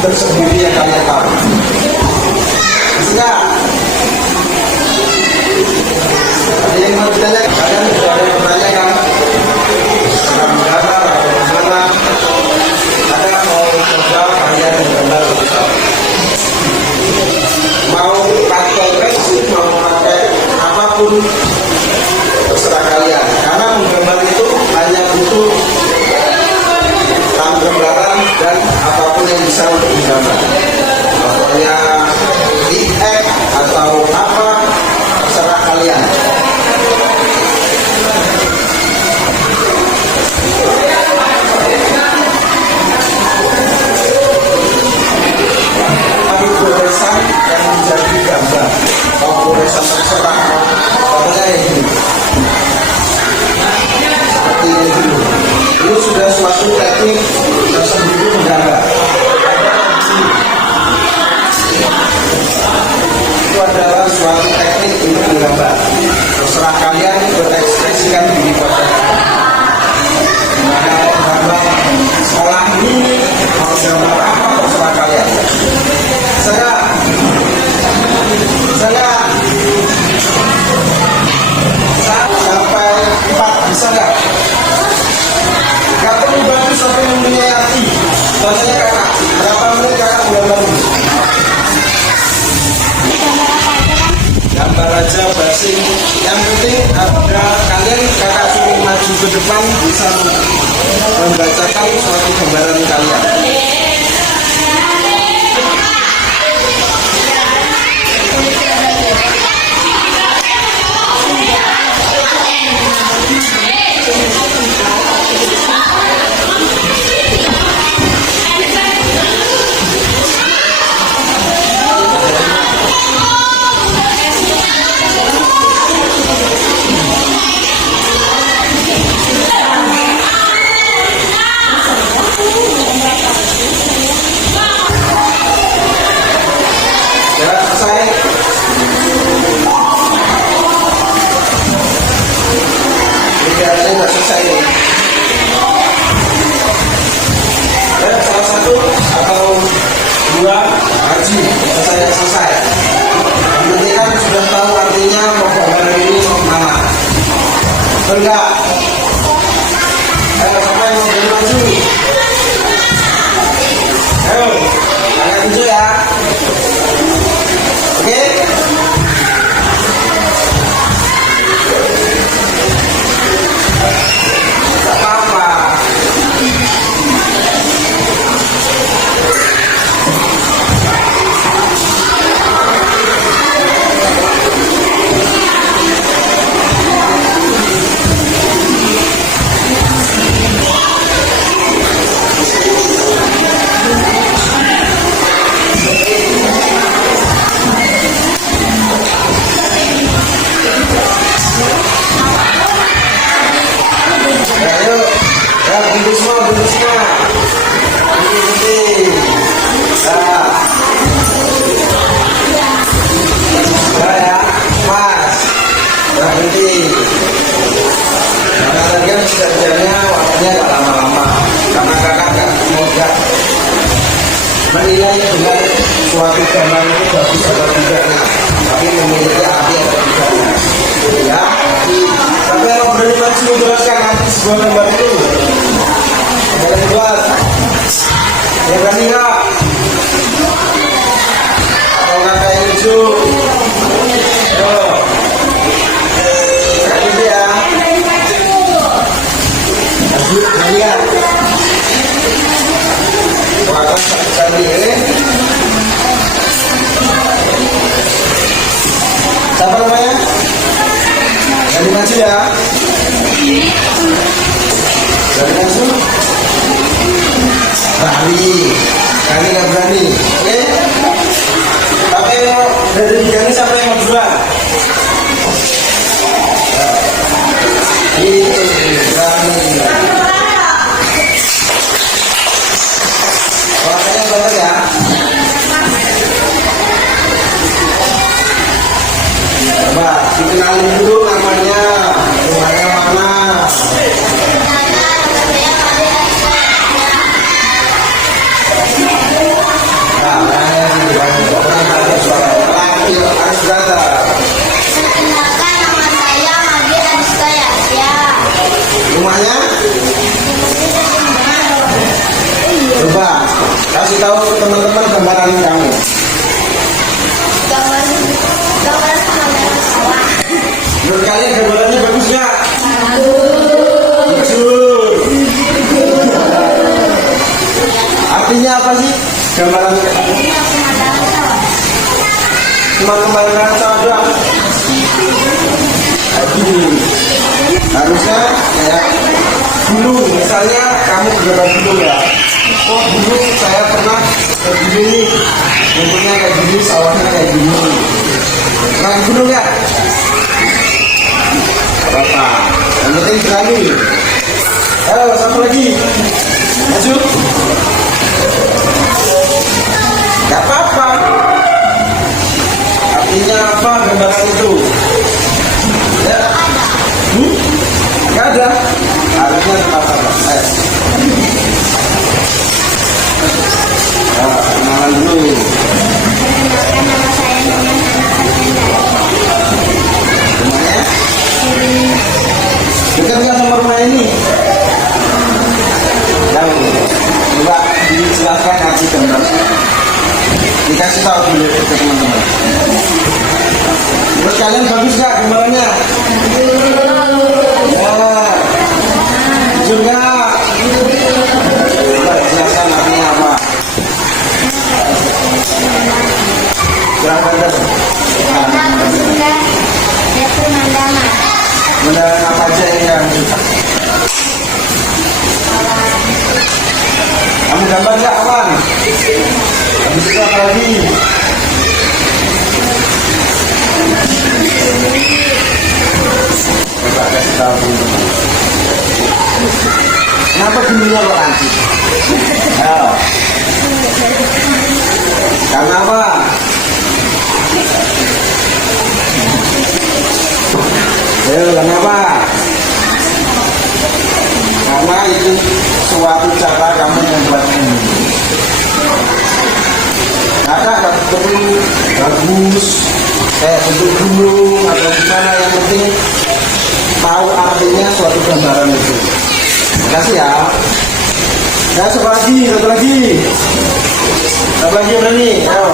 tersendiri yang kalian tahu. Enggak? Ada yang mau ditanya? Kalian sudah ada yang bertanya kan? Tentang negara atau bagaimana? Ada mau coba kalian benar-benar mau pakai pensil, mau pakai apapun terserah kalian. Karena menggambar itu hanya butuh gambaran dan apapun yang bisa untuk digambar. Pokoknya lihat atau apa terserah kalian. Tapi goresan yang menjadi gambar, mau goresan terserah, pokoknya ini seperti ini dulu. Ini sudah suatu teknik tersendiri menggambar. Itu adalah suatu teknik untuk menggambar. Terserah kalian berekspresikan diri kalian. Maka gambar sekolah ini mau gambar apa terserah kalian. Saya sampai 4 bisa nggak? Gak perlu bantu sampai mempunyai hati. Contohnya kakak, berapa menit kakak gambar ini? Gambar aja basi. Yang penting ada kalian, kakak suruh maju ke depan bisa membacakan suatu gambaran kalian. Salah satu atau dua haji selesai. Nanti kan sudah tahu artinya pembahasan ini mana. Enggak? Siapa yang mau maju? Ayo, tangan hijau ya. Oke? Gak apa-apa. Menilai dengan suatu gambar itu bagus atau tidaknya, tapi memiliki arti atau tidaknya, ya. Tapi kalau berani maju menjelaskan arti sebuah gambar itu, yang buat, yang berani nggak? Atau kakak yang hijau? Yo, kayak gitu ya. Lanjut, kalian. Walaupun sendiri. Siapa namanya? Jadi maju ya. Jadi maju. Berani. Kali nggak berani. Oke? Tapi dari tiga ini siapa yang mau duluan? Itu berani. Orangnya bener ya. Coba dikenalin dulu namanya, rumahnya mana. tahu teman-teman gambaran kamu. Gambar kamera sawah. Menurut kalian gambarannya bagus nggak? Bagus. Artinya apa sih gambaran? Cuma gambaran sawah. Harusnya kayak gunung, misalnya kamu gambar gunung ya. Oh dulu saya pernah ke gini, bentuknya kayak gini, sawahnya kayak gini. Pernah ke gunung ya? Apa? Yang penting berani. Ayo satu lagi, maju. Gak apa-apa. Artinya apa gambaran itu? Ya. Gak ada. Harusnya apa-apa. Kenalan dulu. Nama saya Nyonya Rumahnya? Dekat nggak sama rumah ini? Jauh. Coba dijelaskan kasih gambar. Dikasih tahu dulu ke teman-teman. Menurut kalian bagus nggak gambarannya? Ya. Juga. Coba jelaskan artinya apa? Silahkan. Pemandangan apa aja yang suka? Kamu gambar nggak aman? Habis itu apa lagi? Coba kasih tahu dulu. Kenapa dunia lo nanti? Ayo. Karena apa? Kenapa? Karena itu suatu cara kamu membuat ini. Ada perlu bagus, kayak bentuk gunung atau gimana, yang penting tahu artinya suatu gambaran itu. Terima kasih ya. Ya, satu lagi. Satu lagi berani. Ayo.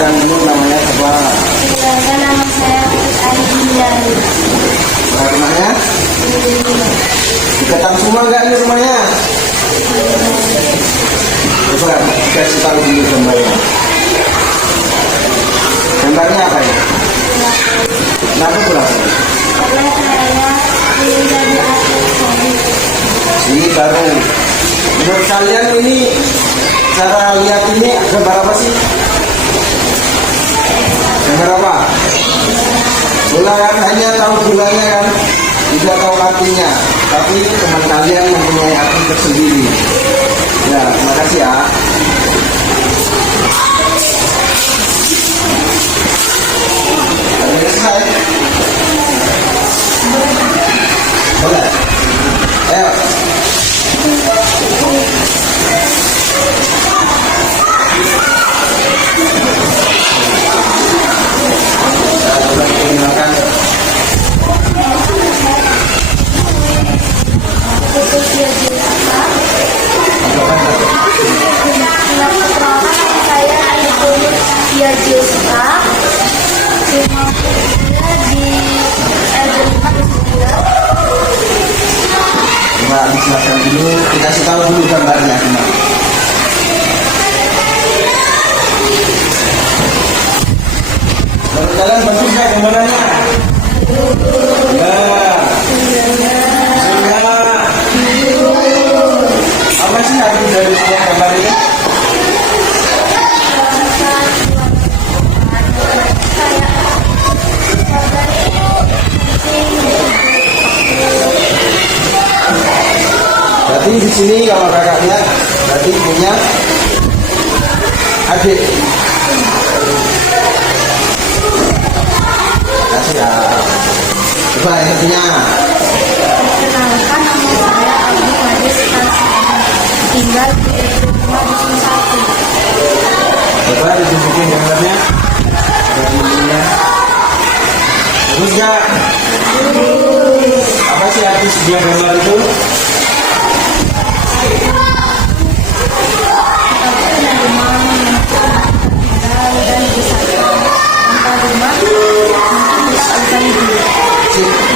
Dan dulu namanya apa? Nama saya Aidilari. Rumahnya? Dekat semua nggak ini rumahnya? Coba kasih tahu dulu gambarnya. Gambarnya apa ya? Kenapa pulang? Karena saya ingin jadi atlet voli. Ini baru. Menurut kalian ini cara lihat ini gambar apa sih? Gambar apa? Bola kan hanya tahu bolanya kan, tidak tahu artinya. Tapi teman kalian mempunyai arti tersendiri. Ya, terima kasih ya. Selesai. Boleh. Ayo. Coba dijelaskan dulu, dikasih tahu dulu gambarnya gimana. Menurut kalian bagus nggak gambarannya? Ya. Apa sih arti dari sebuah gambar ini? Berarti di sini kalau kakaknya berarti punya adik. Kasih ya. Coba yang artinya. Perkenalkan, nama saya Abdul Qadir Tasya. Tinggal di rumah Dusun 1. Coba ditunjukin gambarnya. Gambarnya. Bagus nggak? Apa sih arti sebuah gambar itu?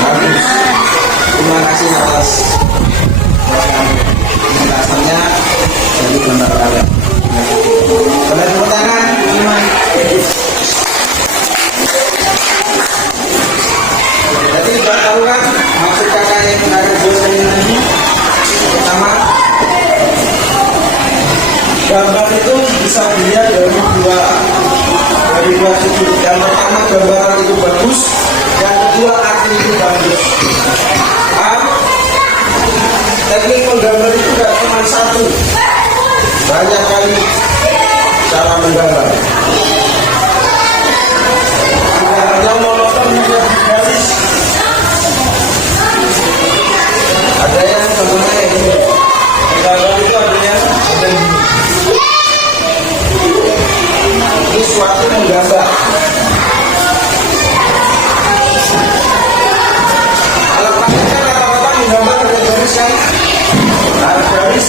Bagus. Terima kasih atas penjelasannya dari gambar kalian. Boleh tepuk tangan, teman. Jadi kita tahu kan maksud kakak yang ada dosen ini. Pertama, gambar itu bisa dilihat dari dua sudut. Yang pertama, gambaran itu bagus. Yang kedua, arti itu bagus. Teknik menggambar itu tidak cuma satu, banyak kali cara menggambar. Yang monoton menjadi garis. Ada yang contohnya ini. Menggambar itu ada yang ini suatu menggambar. Kalau prakteknya rata-rata menggambar ada garis kan? Ada garis,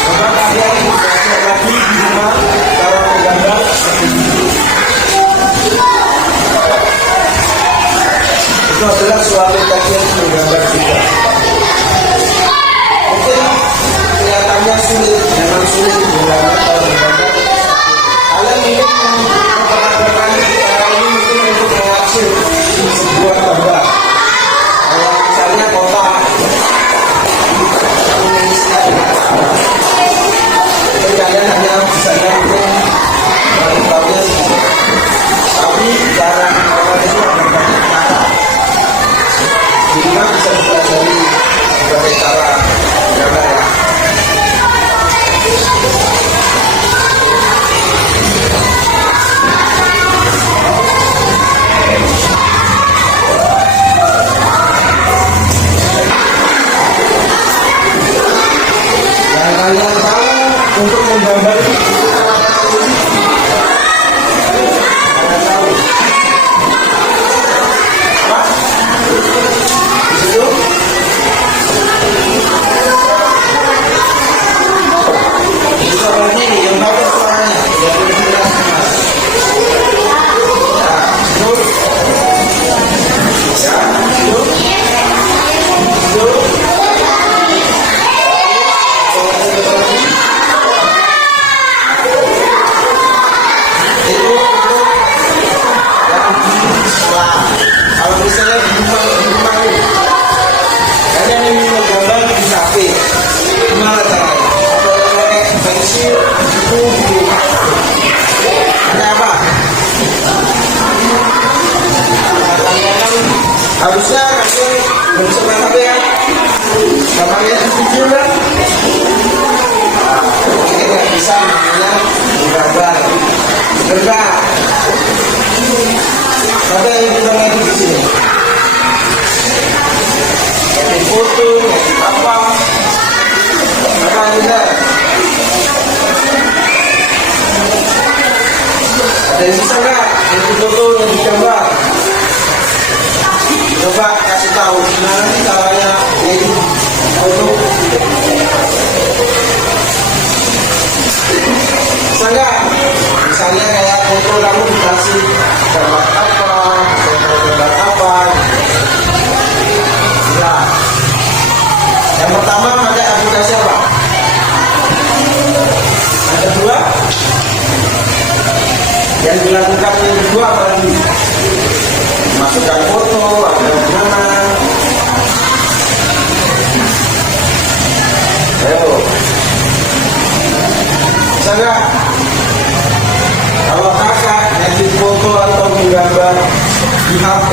coba kalian belajar lagi di rumah cara menggambar seperti ini. Itu adalah suatu teknik menggambar juga. Mungkin kelihatannya sulit, memang sulit menggambar kalau menggambar. Kalian mungkin memperhatikan cara ini mungkin untuk menghasil sebuah gambar. Kayak misalnya kota, jadi kalian hanya bisa mungkin melakukannya, tapi cara menggambar itu ada banyak cara. Jadi kan bisa dipelajari berbagai cara menggambar ya. Yang kalian tahu untuk menggambar itu kalian tahu apa? Di situ bisa lagi yang bagus suaranya yang lebih jelas mas. Kalau misalnya di rumah ini, kalian ingin menggambar di HP, gimana caranya? Atau pakai pensil, buku, ada apa? Harusnya kalian bisa main HP ya, gambarnya di video kan? Ini nggak bisa namanya menggambar, enggak. Maka yang kita lagi di sini, edit foto, edit apa kita? Ada yang bisa nggak edit foto yang digambar? Coba kasih tahu gimana sih caranya edit foto? Bisa nggak? Misalnya kayak foto kamu dikasih gambar apa, gambar apa. Nah, yang pertama pakai aplikasi apa? Ada dua. Yang dilakukan yang kedua apa lagi? Masukkan foto, ada gimana? Ayo, bisa nggak? Kalau kakak edit foto atau menggambar di HP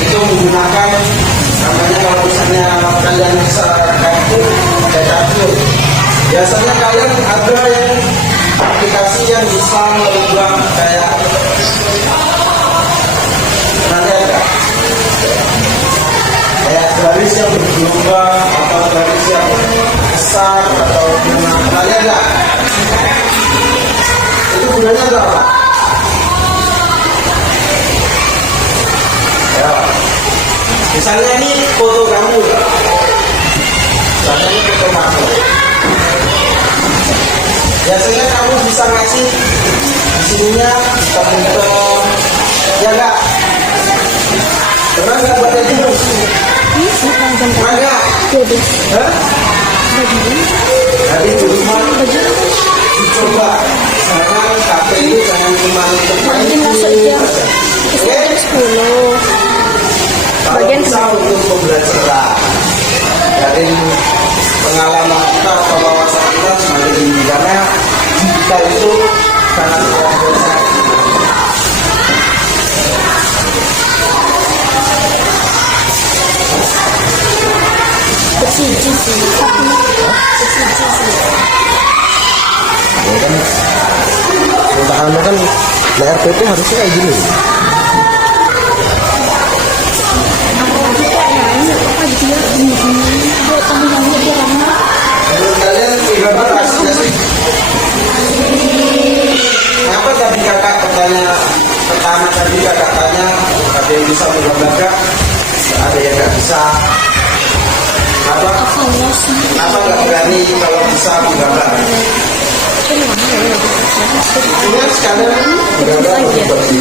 itu menggunakan namanya, kalau misalnya kalian bisa kartu cetak. Biasanya kalian ada yang aplikasi yang bisa merubah kayak nanti ada kayak garis yang bergelombang atau garis yang besar atau gimana, kalian nggak? Itu gunanya berapa? Misalnya ini foto kamu, misalnya ini foto kamu. Biasanya kamu bisa ngasih di sininya temen-temen, ya enggak? Pernah nggak buat kayak gitu? Pernah nggak? Hah? Jadi di rumah dicoba, jangan HP itu jangan cuma untuk main game aja. Oke? Kalau bisa untuk pembelajaran dari pengalaman kita atau wawasan kita semakin tinggi karena digital itu sangat luar biasa. Bersiji sih. Bersiji sih. Ya kan, anu kan RPP harusnya kayak gini. Menurut kalian gambar aslinya sih? Kenapa tadi kakak katanya pertama tadi kakak tanya ada yang bisa menggambar gak? Ada yang nggak bisa. Kenapa nggak berani kalau bisa menggambar? Cuma sekalian menggambar seperti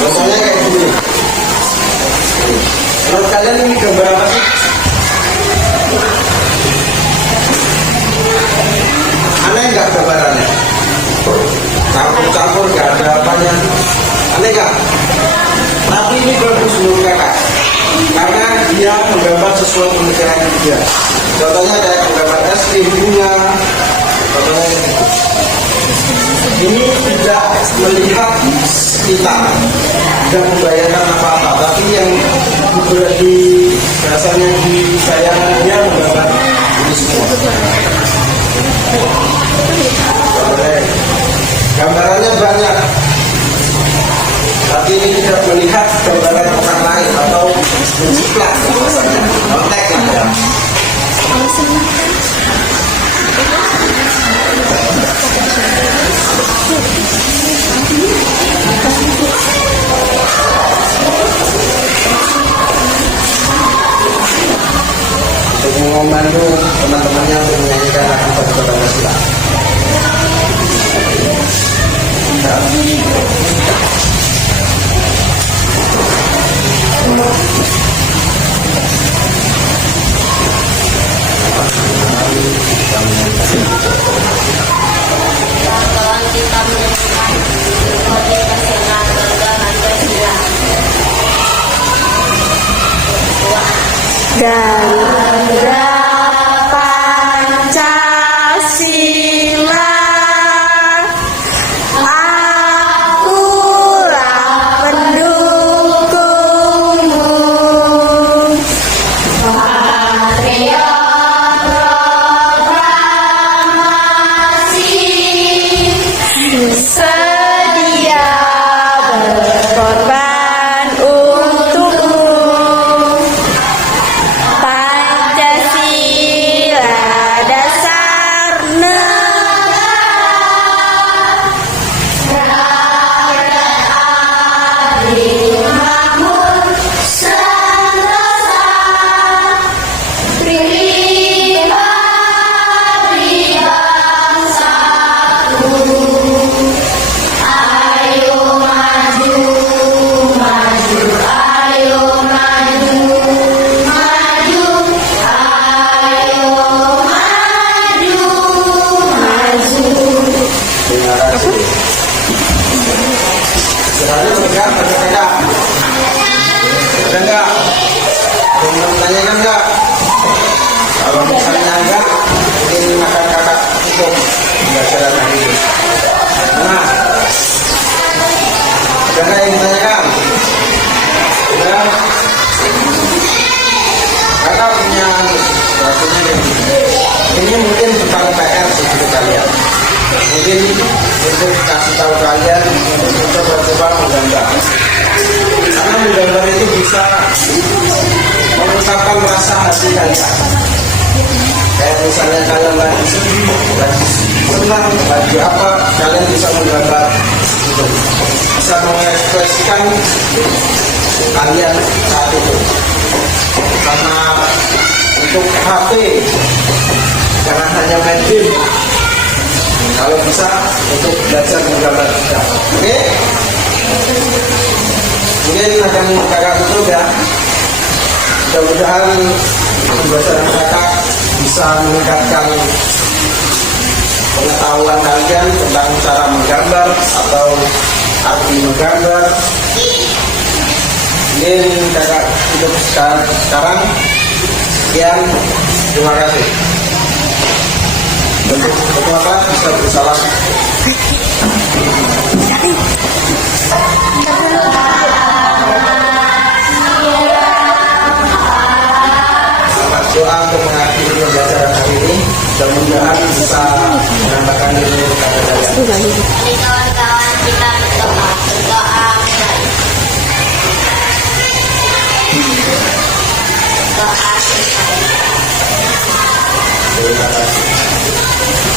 contohnya kayak gini. Menurut kalian ini gambar apa sih? Aneh nggak gambarannya? Campur-campur nggak ada apanya. Aneh nggak? Tapi ini bagus menurut kakak. Karena dia menggambar sesuai pemikiran dia. Contohnya kayak menggambar es krim bunga. Contohnya ini tidak melihat kita, tidak membayangkan apa-apa, tapi yang di rasanya di sayangan dia menggambar ini semua. Gambarannya banyak, tapi ini tidak melihat gambaran orang lain atau menjiplak bahasanya, kontek ya. Untuk memandu teman-temannya untuk menyanyikan lagu Paduka Pancasila. Ganda Pancasila, akulah pendukungmu. Patriot proklamasi, sedia berkorban untukmu. Pancasila dasar negara, beradab, adil, makmur, sentosa, pribadi bangsaku. Ayo maju, maju, ayo maju, maju, ayo maju, maju. Terima kasih. Sekarang enggak, ada enggak? Ada enggak? Mau menanyakan enggak? Kalau misalnya enggak, ini akan kakak tutup pembelajaran hari ini. Nah, ada enggak yang ditanyakan? Sudah? Kakak punya rasanya ini mungkin bukan PR sih untuk kalian. Mungkin untuk kasih tahu kalian untuk coba-coba menggambar. Karena menggambar itu bisa mengungkapkan rasa hati kalian. Kayak misalnya kalian lagi sedih, lagi senang, lagi apa, kalian bisa menggambar. Bisa mengekspresikan kalian saat itu. Karena untuk HP jangan hanya main game, kalau bisa untuk belajar menggambar juga. Oke? Mungkin akan kakak tutup ya. Mudah-mudahan pembelajaran kakak bisa meningkatkan pengetahuan kalian tentang cara menggambar atau arti menggambar. Mungkin kakak tutup sekarang. Sekian, terima kasih. Untuk apa bisa bersalah. Selamat doa untuk mengakhiri pembelajaran hari ini. Mudah-mudahan bisa menambahkan ilmu kepada kalian. Jadi kawan-kawan kita berdoa Terima kasih.